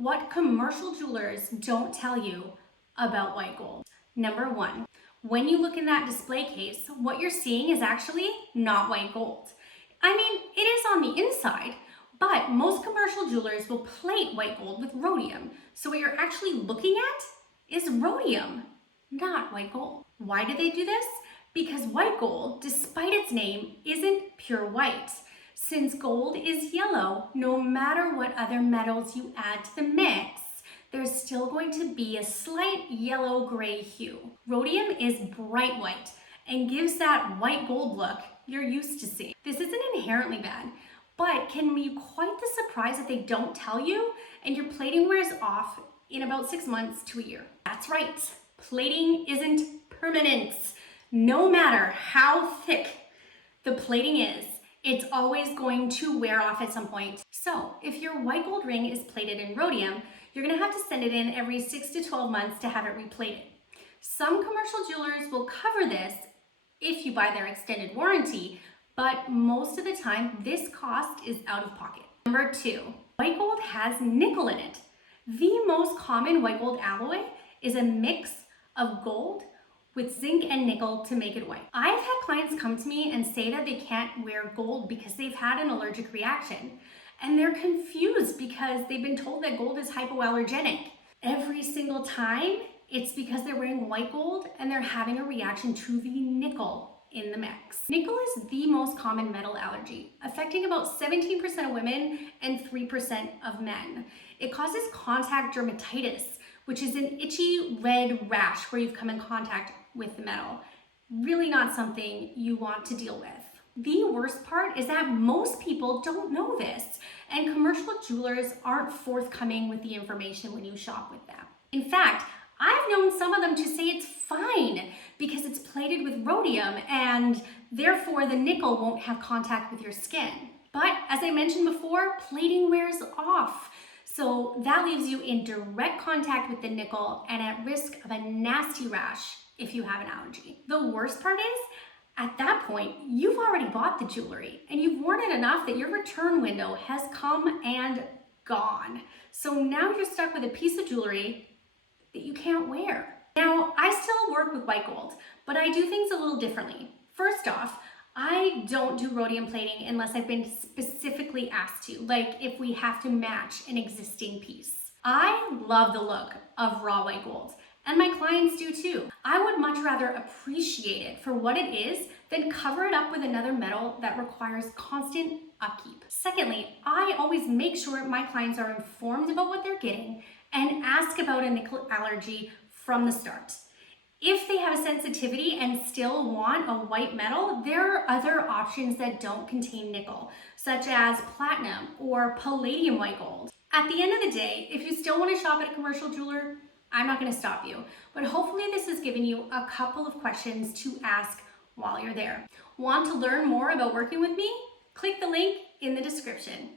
what commercial jewelers don't tell you about white gold. Number one, when you look in that display case, what you're seeing is actually not white gold. I mean, it is on the inside, but most commercial jewelers will plate white gold with rhodium. So what you're actually looking at is rhodium, not white gold. Why do they do this? Because white gold, despite its name, isn't pure white. Since gold is yellow, no matter what other metals you add to the mix, there's still going to be a slight yellow-gray hue. Rhodium is bright white and gives that white gold look you're used to seeing. This isn't inherently bad, but can be quite the surprise that they don't tell you and your plating wears off in about 6 months to a year. That's right, plating isn't permanent. No matter how thick the plating is, it's always going to wear off at some point. So if your white gold ring is plated in rhodium, you're gonna have to send it in every 6 to 12 months to have it replated. Some commercial jewelers will cover this if you buy their extended warranty, but most of the time this cost is out of pocket. Number two, white gold has nickel in it. The most common white gold alloy is a mix of gold with zinc and nickel to make it white. I've had clients come to me and say that they can't wear gold because they've had an allergic reaction. And they're confused because they've been told that gold is hypoallergenic. Every single time, it's because they're wearing white gold and they're having a reaction to the nickel in the mix. Nickel is the most common metal allergy, affecting about 17% of women and 3% of men. It causes contact dermatitis, which is an itchy red rash where you've come in contact with the metal. Really not something you want to deal with. The worst part is that most people don't know this, and commercial jewelers aren't forthcoming with the information when you shop with them. In fact, I've known some of them to say it's fine because it's plated with rhodium and therefore the nickel won't have contact with your skin. But as I mentioned before, plating wears off. So that leaves you in direct contact with the nickel and at risk of a nasty rash if you have an allergy. The worst part is, at that point, you've already bought the jewelry and you've worn it enough that your return window has come and gone. So now you're stuck with a piece of jewelry that you can't wear. Now, I still work with white gold, but I do things a little differently. First off, I don't do rhodium plating unless I've been specifically asked to, like if we have to match an existing piece. I love the look of raw white gold, and my clients do too. I would much rather appreciate it for what it is than cover it up with another metal that requires constant upkeep. Secondly, I always make sure my clients are informed about what they're getting and ask about a nickel allergy from the start. If they have a sensitivity and still want a white metal, there are other options that don't contain nickel, such as platinum or palladium white gold. At the end of the day, if you still want to shop at a commercial jeweler, I'm not going to stop you, but hopefully this has given you a couple of questions to ask while you're there. Want to learn more about working with me? Click the link in the description.